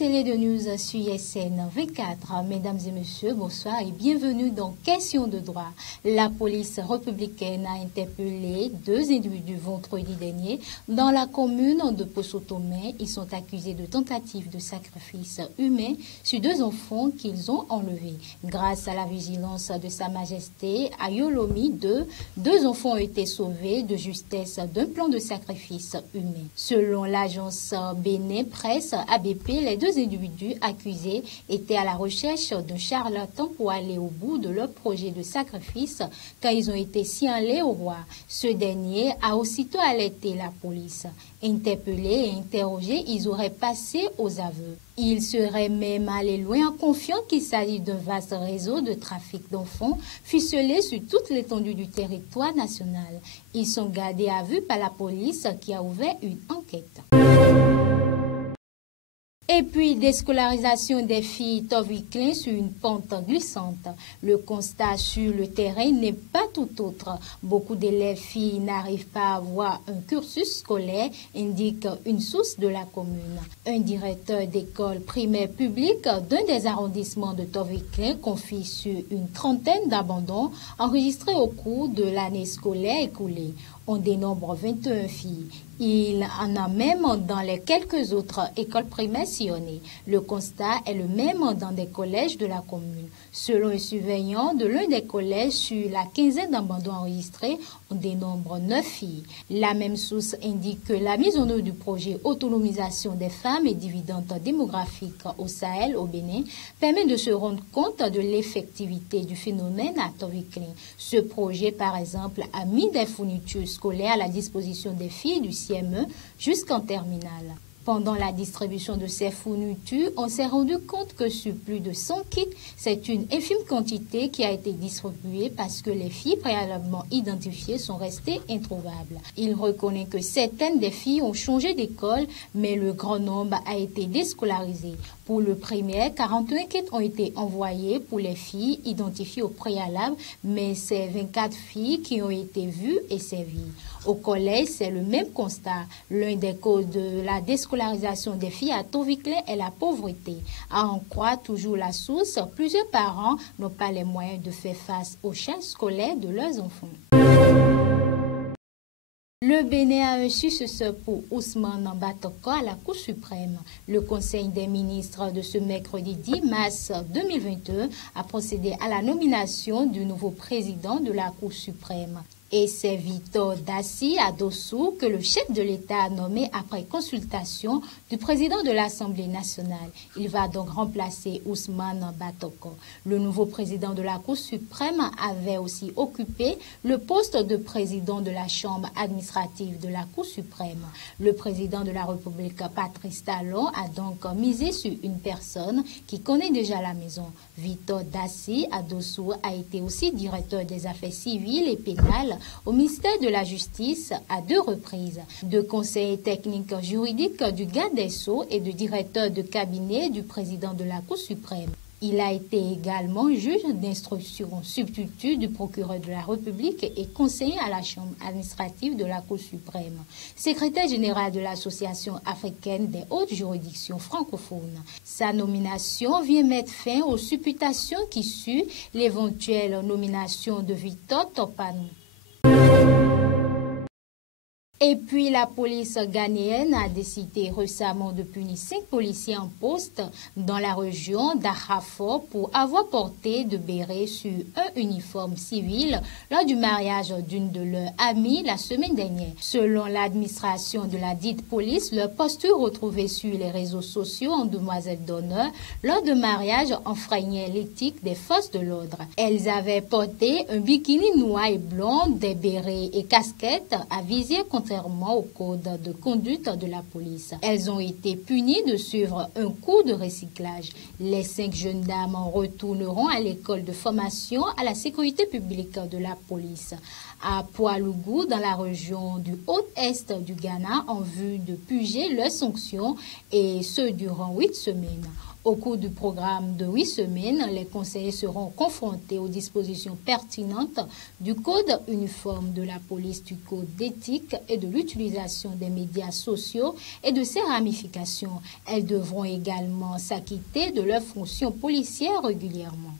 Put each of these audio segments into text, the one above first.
Télé de News sur ISN 24. Mesdames et messieurs, bonsoir et bienvenue dans Question de droit. La police républicaine a interpellé 2 individus vendredi dernier dans la commune de Poso-Tomé. Ils sont accusés de tentative de sacrifice humain sur 2 enfants qu'ils ont enlevés. Grâce à la vigilance de Sa Majesté Ayolomi II, 2 enfants ont été sauvés de justesse d'un plan de sacrifice humain. Selon l'agence Bénin Presse ABP, les 2 individus accusés étaient à la recherche d'un charlatan pour aller au bout de leur projet de sacrifice quand ils ont été signalés au roi. Ce dernier a aussitôt alerté la police. Interpellés et interrogés, ils auraient passé aux aveux. Ils seraient même allés loin en confiant qu'il s'agit d'un vaste réseau de trafic d'enfants ficelé sur toute l'étendue du territoire national. Ils sont gardés à vue par la police qui a ouvert une enquête. Et puis, déscolarisation des filles Toviklen sur une pente glissante. Le constat sur le terrain n'est pas tout autre. Beaucoup d'élèves filles n'arrivent pas à avoir un cursus scolaire, indique une source de la commune. Un directeur d'école primaire publique d'un des arrondissements de Toviklen confie sur une trentaine d'abandons enregistrés au cours de l'année scolaire écoulée. On dénombre 21 filles. Il en a même dans les quelques autres écoles primaires sillonnées. Le constat est le même dans des collèges de la commune. Selon un surveillant de l'un des collèges, sur la quinzaine d'abandons enregistrés, on dénombre 9 filles. La même source indique que la mise en œuvre du projet Autonomisation des femmes et dividendes démographiques au Sahel, au Bénin, permet de se rendre compte de l'effectivité du phénomène à Toviklen. Ce projet, par exemple, a mis des fournitures scolaires à la disposition des filles du CME jusqu'en terminale. Pendant la distribution de ces fournitures, on s'est rendu compte que sur plus de 100 kits, c'est une infime quantité qui a été distribuée parce que les filles préalablement identifiées sont restées introuvables. Il reconnaît que certaines des filles ont changé d'école, mais le grand nombre a été déscolarisé. Pour le primaire, 41 kits ont été envoyés pour les filles identifiées au préalable, mais c'est 24 filles qui ont été vues et servies. Au collège, c'est le même constat. L'un des causes de la déscolarisation des filles à Toviklen est la pauvreté. À en croire toujours la source, plusieurs parents n'ont pas les moyens de faire face aux charges scolaires de leurs enfants. Le Bénin a un successeur pour Ousmane Batoko à la Cour suprême. Le Conseil des ministres de ce mercredi 10 mars 2022 a procédé à la nomination du nouveau président de la Cour suprême. Et c'est Victor Dassi Adossou que le chef de l'État a nommé après consultation du président de l'Assemblée nationale. Il va donc remplacer Ousmane Batoko. Le nouveau président de la Cour suprême avait aussi occupé le poste de président de la Chambre administrative de la Cour suprême. Le président de la République, Patrice Talon, a donc misé sur une personne qui connaît déjà la maison. Victor Dassi Adossou a été aussi directeur des affaires civiles et pénales au ministère de la Justice à 2 reprises, de conseiller technique juridique du garde des Sceaux et de directeur de cabinet du président de la Cour suprême. Il a été également juge d'instruction substitut du procureur de la République et conseiller à la Chambre administrative de la Cour suprême, secrétaire général de l'Association africaine des hautes juridictions francophones. Sa nomination vient mettre fin aux supputations qui suivent l'éventuelle nomination de Victor Topanou. Et puis la police ghanéenne a décidé récemment de punir 5 policiers en poste dans la région d'Akhafo pour avoir porté de béret sur un uniforme civil lors du mariage d'une de leurs amies la semaine dernière. Selon l'administration de la dite police, leur posture retrouvée sur les réseaux sociaux en demoiselles d'honneur lors de mariage enfreignait l'éthique des forces de l'ordre. Elles avaient porté un bikini noir et blanc, des bérets et casquettes à visière contrairement au code de conduite de la police. Elles ont été punies de suivre un cours de recyclage. Les 5 jeunes dames retourneront à l'école de formation à la sécurité publique de la police à Poualougou, dans la région du Haut-Est du Ghana, en vue de purger leurs sanctions, et ce durant 8 semaines. Au cours du programme de 8 semaines, les conseillers seront confrontés aux dispositions pertinentes du Code uniforme de la police, du Code d'éthique et de l'utilisation des médias sociaux et de ses ramifications. Elles devront également s'acquitter de leurs fonctions policières régulièrement.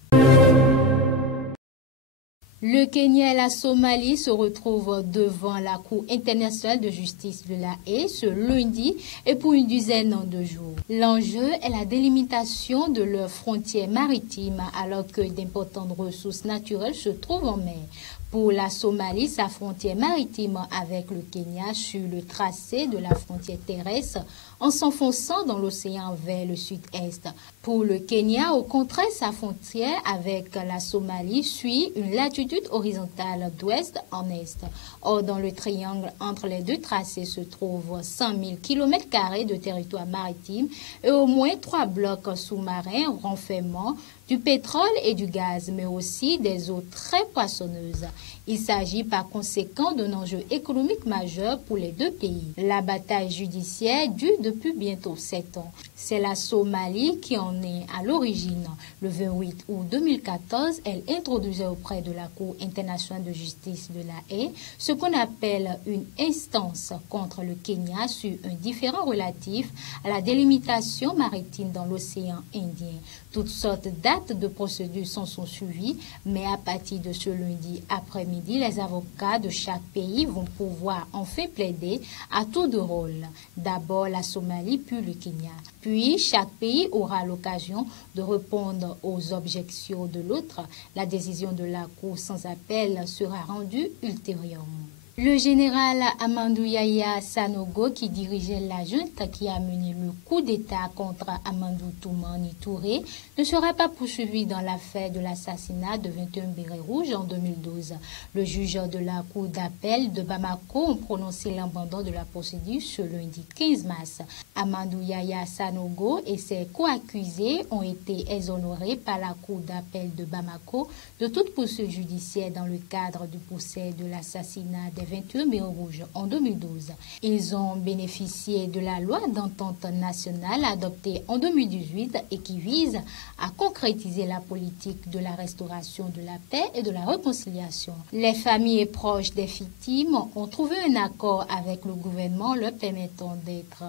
Le Kenya et la Somalie se retrouvent devant la Cour internationale de justice de La Haye ce lundi et pour une dizaine de jours. L'enjeu est la délimitation de leurs frontières maritimes alors que d'importantes ressources naturelles se trouvent en mer. Pour la Somalie, sa frontière maritime avec le Kenya sur le tracé de la frontière terrestre en s'enfonçant dans l'océan vers le sud-est. Pour le Kenya, au contraire, sa frontière avec la Somalie suit une latitude horizontale d'ouest en est. Or, dans le triangle entre les deux tracés se trouvent 100 000 km² de territoire maritime et au moins 3 blocs sous-marins renfermant du pétrole et du gaz, mais aussi des eaux très poissonneuses. Il s'agit par conséquent d'un enjeu économique majeur pour les deux pays. La bataille judiciaire dure depuis bientôt 7 ans. C'est la Somalie qui en est à l'origine. Le 28 août 2014, elle introduisait auprès de la Cour internationale de justice de La Haye ce qu'on appelle une instance contre le Kenya sur un différend relatif à la délimitation maritime dans l'océan Indien. Toutes sortes d'actes de procédure sont suivis, mais à partir de ce lundi après-midi, les avocats de chaque pays vont pouvoir enfin plaider à tour de rôle. D'abord la Somalie, puis le Kenya. Puis chaque pays aura l'occasion de répondre aux objections de l'autre. La décision de la Cour sans appel sera rendue ultérieurement. Le général Amadou Yahya Sanogo, qui dirigeait la junte qui a mené le coup d'État contre Amadou Toumani Touré, ne sera pas poursuivi dans l'affaire de l'assassinat de 21 bérets rouges en 2012. Le juge de la Cour d'appel de Bamako a prononcé l'abandon de la procédure ce lundi 15 mars. Amadou Yahya Sanogo et ses co-accusés ont été exonérés par la Cour d'appel de Bamako de toute poursuite judiciaire dans le cadre du procès de l'assassinat des 21 bérets rouges en 2012. Ils ont bénéficié de la loi d'entente nationale adoptée en 2018 et qui vise à concrétiser la politique de la restauration de la paix et de la réconciliation. Les familles et proches des victimes ont trouvé un accord avec le gouvernement leur permettant d'être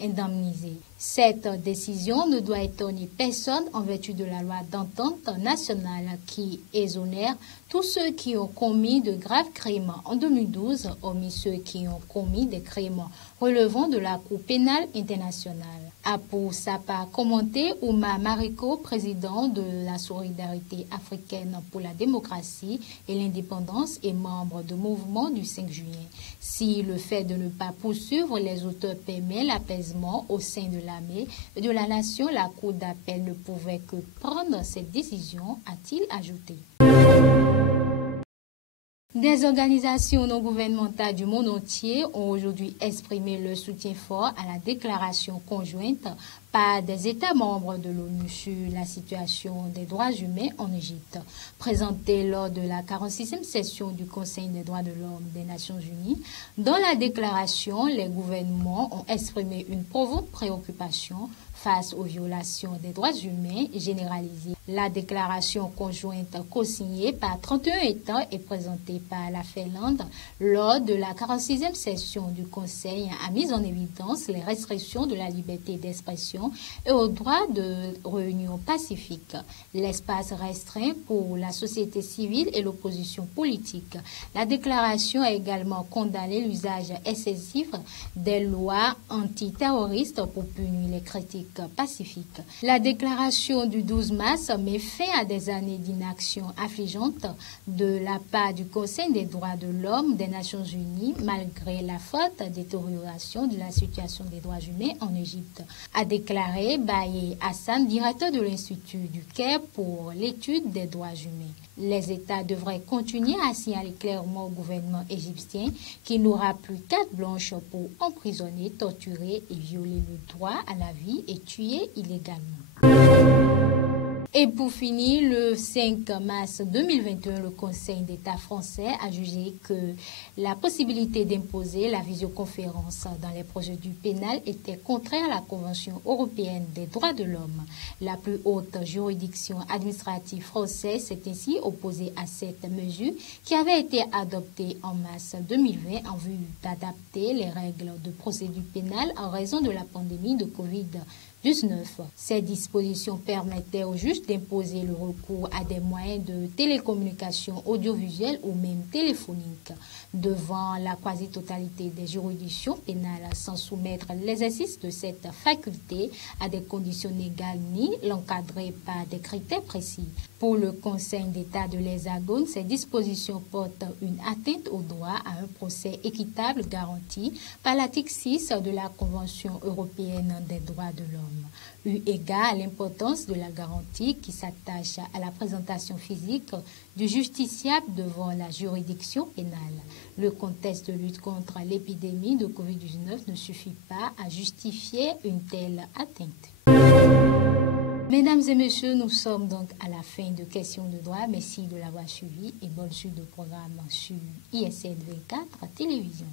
indemnisés. Cette décision ne doit étonner personne en vertu de la loi d'entente nationale qui exonère tous ceux qui ont commis de graves crimes en 2012, hormis ceux qui ont commis des crimes relevant de la Cour pénale internationale. A pour sa part commenté Ouma Mariko, président de la Solidarité africaine pour la démocratie et l'indépendance et membre du mouvement du 5 juillet. Si le fait de ne pas poursuivre les auteurs permet l'apaisement au sein de l'armée et de la nation, la Cour d'appel ne pouvait que prendre cette décision, a-t-il ajouté. Des organisations non gouvernementales du monde entier ont aujourd'hui exprimé leur soutien fort à la déclaration conjointe par des États membres de l'ONU sur la situation des droits humains en Égypte. Présentée lors de la 46e session du Conseil des droits de l'homme des Nations Unies, dans la déclaration, les gouvernements ont exprimé une profonde préoccupation face aux violations des droits humains généralisées. La déclaration conjointe co-signée par 31 États et présentée par la Finlande lors de la 46e session du Conseil a mis en évidence les restrictions de la liberté d'expression et au droit de réunion pacifique, l'espace restreint pour la société civile et l'opposition politique. La déclaration a également condamné l'usage excessif des lois antiterroristes pour punir les critiques pacifiques. La déclaration du 12 mars met fin à des années d'inaction affligeante de la part du Conseil des droits de l'homme des Nations Unies malgré la forte détérioration de la situation des droits humains en Égypte, a déclaré Baye Hassan, directeur de l'Institut du Caire pour l'étude des droits humains. Les États devraient continuer à signaler clairement au gouvernement égyptien qu'il n'aura plus carte blanche pour emprisonner, torturer et violer le droit à la vie et tuer illégalement. Et pour finir, le 5 mars 2021, le Conseil d'État français a jugé que la possibilité d'imposer la visioconférence dans les procédures pénales était contraire à la Convention européenne des droits de l'homme. La plus haute juridiction administrative française s'est ainsi opposée à cette mesure qui avait été adoptée en mars 2020 en vue d'adapter les règles de procédure pénale en raison de la pandémie de Covid-19. Ces dispositions permettaient aux juges d'imposer le recours à des moyens de télécommunication audiovisuelle ou même téléphonique. Devant la quasi-totalité des juridictions pénales sans soumettre l'exercice de cette faculté à des conditions légales ni l'encadrer par des critères précis. Pour le Conseil d'État de l'Hexagone, ces dispositions portent une atteinte au droit à un procès équitable garanti par l'article 6 de la Convention européenne des droits de l'homme. Eu égard à l'importance de la garantie qui s'attache à la présentation physique du justiciable devant la juridiction pénale. Le contexte de lutte contre l'épidémie de Covid-19 ne suffit pas à justifier une telle atteinte. Mesdames et messieurs, nous sommes donc à la fin de Questions de droit. Merci de l'avoir suivi et bonne suite de programme sur ISN 24 Télévision.